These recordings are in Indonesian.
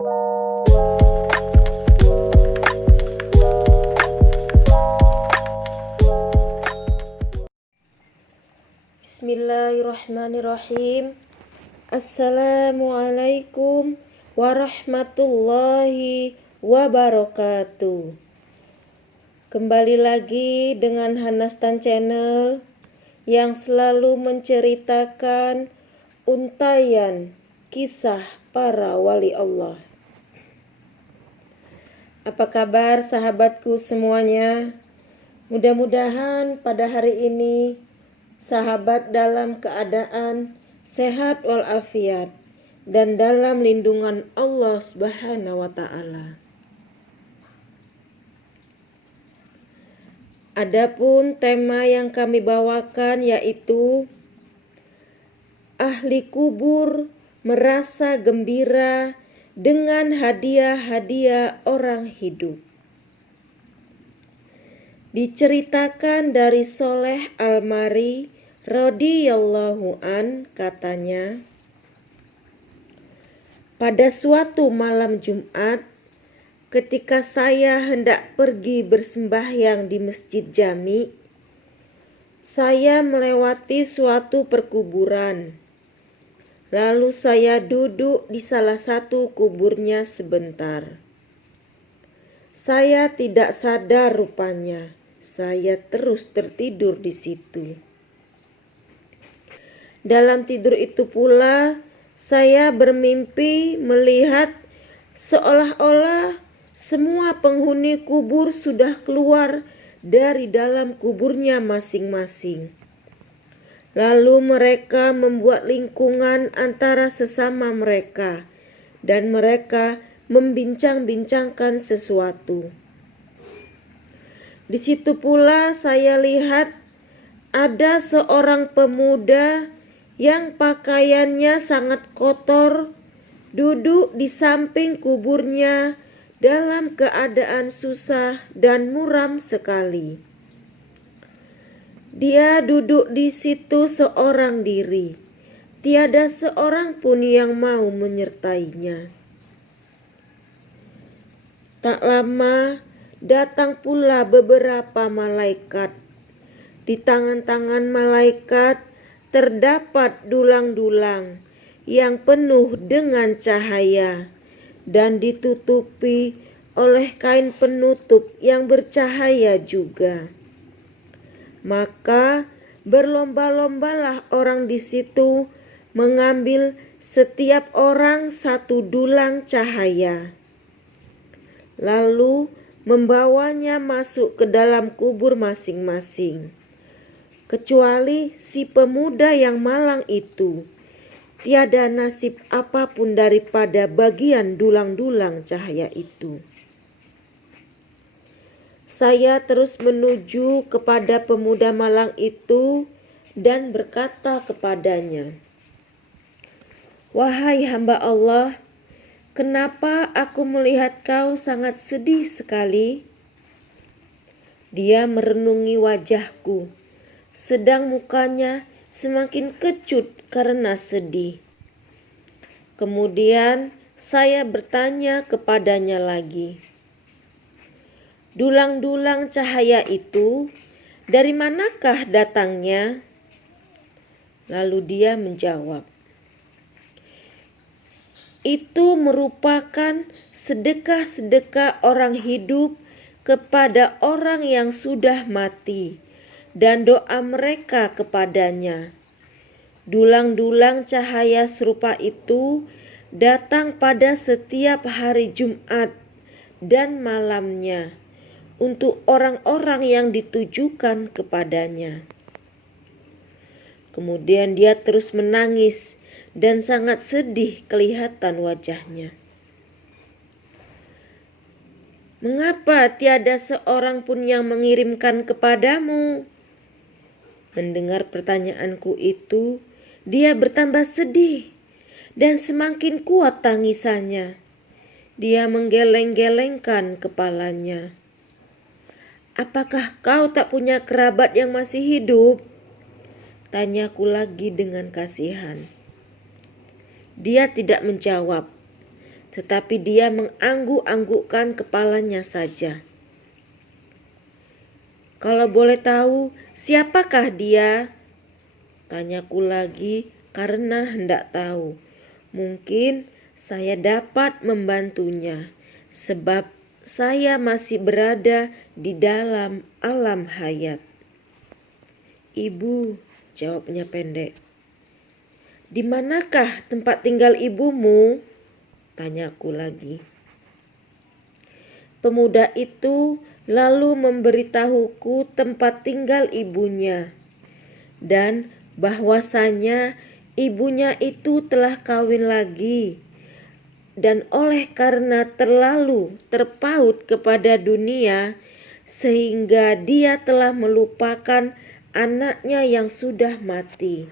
Bismillahirrahmanirrahim. Assalamualaikum warahmatullahi wabarakatuh. Kembali lagi dengan Hanastan Channel yang selalu menceritakan untayan kisah para wali Allah. Apa kabar sahabatku semuanya? Mudah-mudahan pada hari ini sahabat dalam keadaan sehat walafiat dan dalam lindungan Allah Subhanahu wa taala. Adapun tema yang kami bawakan yaitu ahli kubur merasa gembira dengan hadiah-hadiah orang hidup. Diceritakan dari Soleh Al-Mari radhiyallahu an, katanya, pada suatu malam Jumat, ketika saya hendak pergi bersembahyang di Masjid Jami, saya melewati suatu perkuburan. Lalu saya duduk di salah satu kuburnya sebentar. Saya tidak sadar rupanya, saya terus tertidur di situ. Dalam tidur itu pula, saya bermimpi melihat seolah-olah semua penghuni kubur sudah keluar dari dalam kuburnya masing-masing. Lalu mereka membuat lingkungan antara sesama mereka dan mereka membincang-bincangkan sesuatu. Di situ pula saya lihat ada seorang pemuda yang pakaiannya sangat kotor duduk di samping kuburnya dalam keadaan susah dan muram sekali. Dia duduk di situ seorang diri, tiada seorang pun yang mau menyertainya. Tak lama datang pula beberapa malaikat. Di tangan-tangan malaikat terdapat dulang-dulang yang penuh dengan cahaya dan ditutupi oleh kain penutup yang bercahaya juga. Maka berlomba-lombalah orang di situ mengambil setiap orang satu dulang cahaya, lalu membawanya masuk ke dalam kubur masing-masing. Kecuali si pemuda yang malang itu, tiada nasib apapun daripada bagian dulang-dulang cahaya itu. Saya terus menuju kepada pemuda malang itu dan berkata kepadanya, "Wahai hamba Allah, kenapa aku melihat kau sangat sedih sekali?" Dia merenungi wajahku, sedang mukanya semakin kecut karena sedih. Kemudian saya bertanya kepadanya lagi, "Dulang-dulang cahaya itu dari manakah datangnya?" Lalu dia menjawab, "Itu merupakan sedekah-sedekah orang hidup kepada orang yang sudah mati dan doa mereka kepadanya. Dulang-dulang cahaya serupa itu datang pada setiap hari Jumat dan malamnya untuk orang-orang yang ditujukan kepadanya." Kemudian dia terus menangis dan sangat sedih kelihatan wajahnya. "Mengapa tiada seorang pun yang mengirimkan kepadamu?" Mendengar pertanyaanku itu, dia bertambah sedih dan semakin kuat tangisannya. Dia menggeleng-gelengkan kepalanya. "Apakah kau tak punya kerabat yang masih hidup?" Tanyaku lagi dengan kasihan. Dia tidak menjawab. tetapi dia mengangguk-anggukkan kepalanya saja. "Kalau boleh tahu, siapakah dia?" tanyaku lagi karena hendak tahu. Mungkin saya dapat membantunya sebab saya masih berada di dalam alam hayat. "Ibu," jawabnya pendek. "Di manakah tempat tinggal ibumu?" tanyaku lagi. Pemuda itu lalu memberitahuku tempat tinggal ibunya dan bahwasanya ibunya itu telah kawin lagi, dan oleh karena terlalu terpaut kepada dunia sehingga dia telah melupakan anaknya yang sudah mati.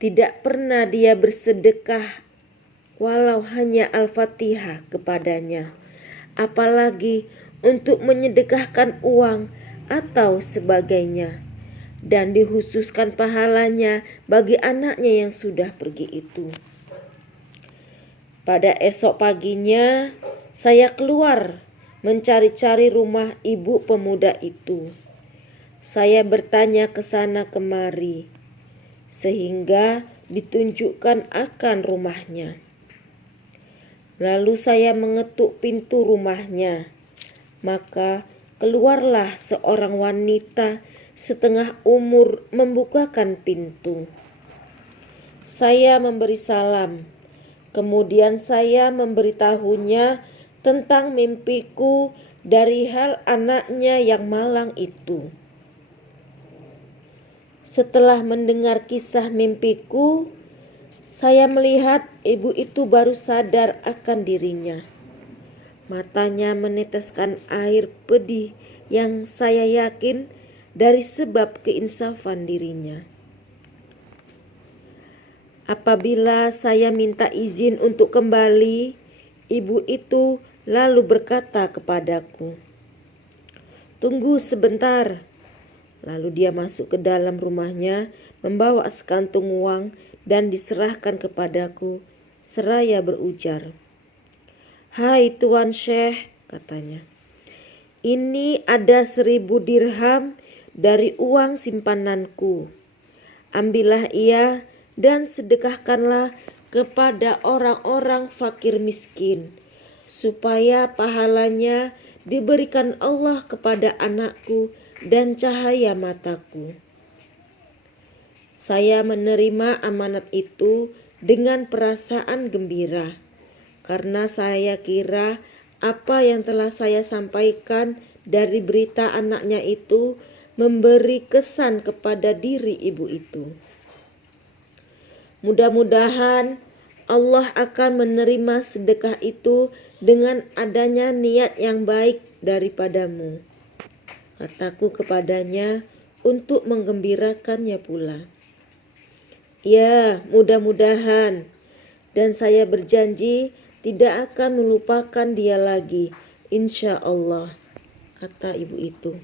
Tidak pernah dia bersedekah walau hanya Al-Fatihah kepadanya, apalagi untuk menyedekahkan uang atau sebagainya, dan dikhususkan pahalanya bagi anaknya yang sudah pergi itu. Pada esok paginya saya keluar mencari-cari rumah ibu pemuda itu. Saya bertanya ke sana kemari sehingga ditunjukkan akan rumahnya. Lalu saya mengetuk pintu rumahnya, maka keluarlah seorang wanita setengah umur membukakan pintu. Saya memberi salam, kemudian saya memberitahunya tentang mimpiku dari hal anaknya yang malang itu. Setelah mendengar kisah mimpiku, saya melihat ibu itu baru sadar akan dirinya. Matanya meneteskan air pedih yang saya yakin dari sebab keinsafan dirinya. Apabila saya minta izin untuk kembali, ibu itu lalu berkata kepadaku, "Tunggu sebentar." Lalu dia masuk ke dalam rumahnya, membawa sekantung uang dan diserahkan kepadaku, seraya berujar, "Hai Tuan Syekh," katanya, "ini ada 1000 dirham dari uang simpananku. Ambillah ia dan sedekahkanlah kepada orang-orang fakir miskin, supaya pahalanya diberikan Allah kepada anakku dan cahaya mataku." Saya menerima amanat itu dengan perasaan gembira, karena saya kira apa yang telah saya sampaikan dari berita anaknya itu memberi kesan kepada diri ibu itu. Mudah-mudahan Allah akan menerima sedekah itu dengan adanya niat yang baik daripadamu, kataku kepadanya untuk menggembirakannya pula. "Ya, mudah-mudahan, dan saya berjanji tidak akan melupakan dia lagi, insya Allah," kata ibu itu.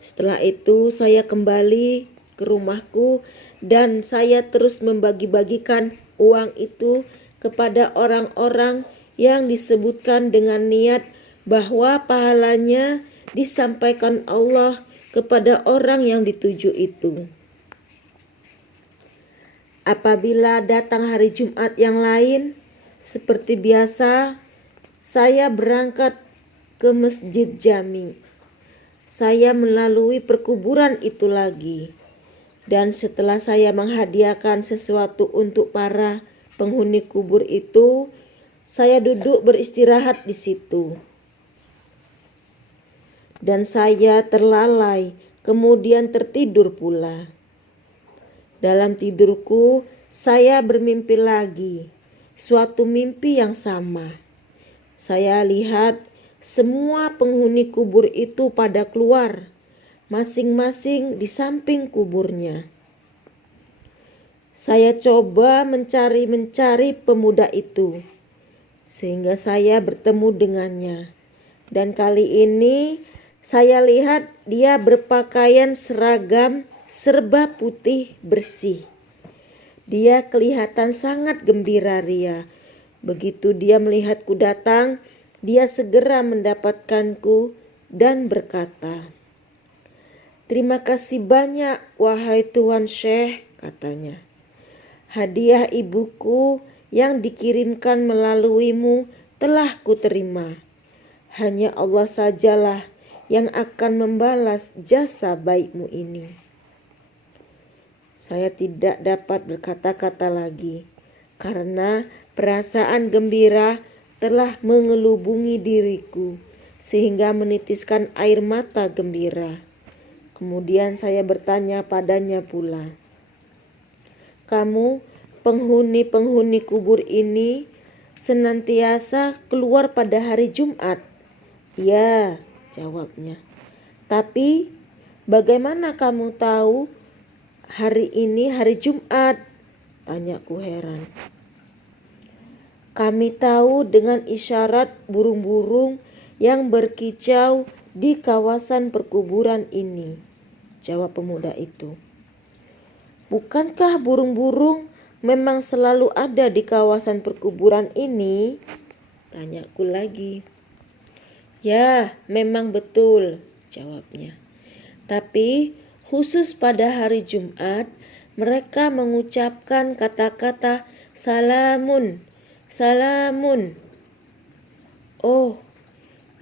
Setelah itu saya kembali ke rumahku dan saya terus membagi-bagikan uang itu kepada orang-orang yang disebutkan dengan niat bahwa pahalanya disampaikan Allah kepada orang yang dituju itu. Apabila datang hari Jumat yang lain, seperti biasa, saya berangkat ke Masjid Jami. Saya melalui perkuburan itu lagi, dan setelah saya menghadiahkan sesuatu untuk para penghuni kubur itu, saya duduk beristirahat di situ. Dan saya terlalai, kemudian tertidur pula. Dalam tidurku, saya bermimpi lagi, suatu mimpi yang sama. Saya lihat semua penghuni kubur itu pada keluar, masing-masing di samping kuburnya. Saya coba mencari pemuda itu, sehingga saya bertemu dengannya. Dan kali ini saya lihat dia berpakaian seragam serba putih bersih. Dia kelihatan sangat gembira ria, Begitu dia melihatku datang, dia segera mendapatkanku dan berkata, "Terima kasih banyak wahai Tuan Syekh," katanya. "Hadiah ibuku yang dikirimkan melaluimu telah kuterima. Hanya Allah sajalah yang akan membalas jasa baikmu ini." Saya tidak dapat berkata-kata lagi karena perasaan gembira telah mengelubungi diriku sehingga menitiskan air mata gembira. Kemudian saya bertanya padanya pula, "Kamu penghuni-penghuni kubur ini senantiasa keluar pada hari Jumat?" "Ya," jawabnya. "Tapi bagaimana kamu tahu hari ini hari Jumat?" tanyaku heran. "Kami tahu dengan isyarat burung-burung yang berkicau di kawasan perkuburan ini," jawab pemuda itu. "Bukankah burung-burung memang selalu ada di kawasan perkuburan ini?" tanyaku lagi. "Ya, memang betul," jawabnya. "Tapi khusus pada hari Jumat, mereka mengucapkan kata-kata salamun, salamun." "Oh,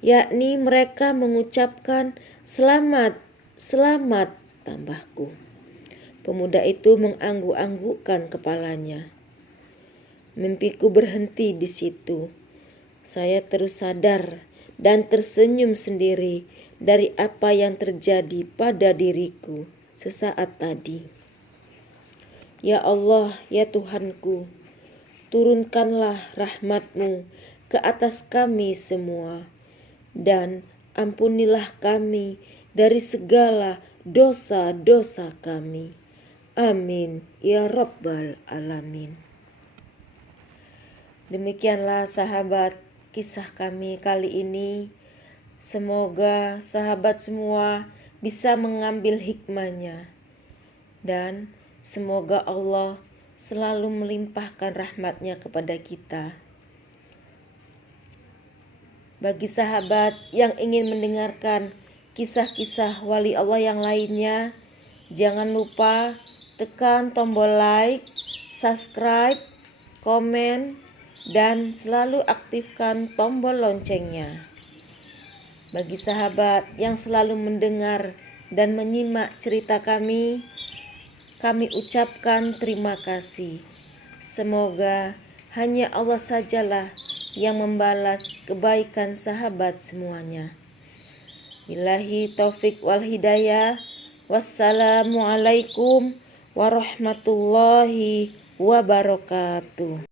yakni mereka mengucapkan selamat, selamat," tambahku. Pemuda itu mengangguk-anggukkan kepalanya. Mimpiku berhenti di situ. Saya terus sadar dan tersenyum sendiri dari apa yang terjadi pada diriku sesaat tadi. Ya Allah, ya Tuhanku, turunkanlah rahmat-Mu ke atas kami semua dan ampunilah kami dari segala dosa-dosa kami. Amin ya Rabbal Alamin. Demikianlah sahabat kisah kami kali ini. Semoga sahabat semua bisa mengambil hikmahnya dan semoga Allah selalu melimpahkan rahmat-Nya kepada kita. Bagi sahabat yang ingin mendengarkan kisah-kisah wali Allah yang lainnya, jangan lupa tekan tombol like, subscribe, komen, dan selalu aktifkan tombol loncengnya. Bagi sahabat yang selalu mendengar dan menyimak cerita kami ucapkan terima kasih. Semoga hanya Allah sajalah yang membalas kebaikan sahabat semuanya. Billahi taufik wal hidayah. Wassalamualaikum warahmatullahi wabarakatuh.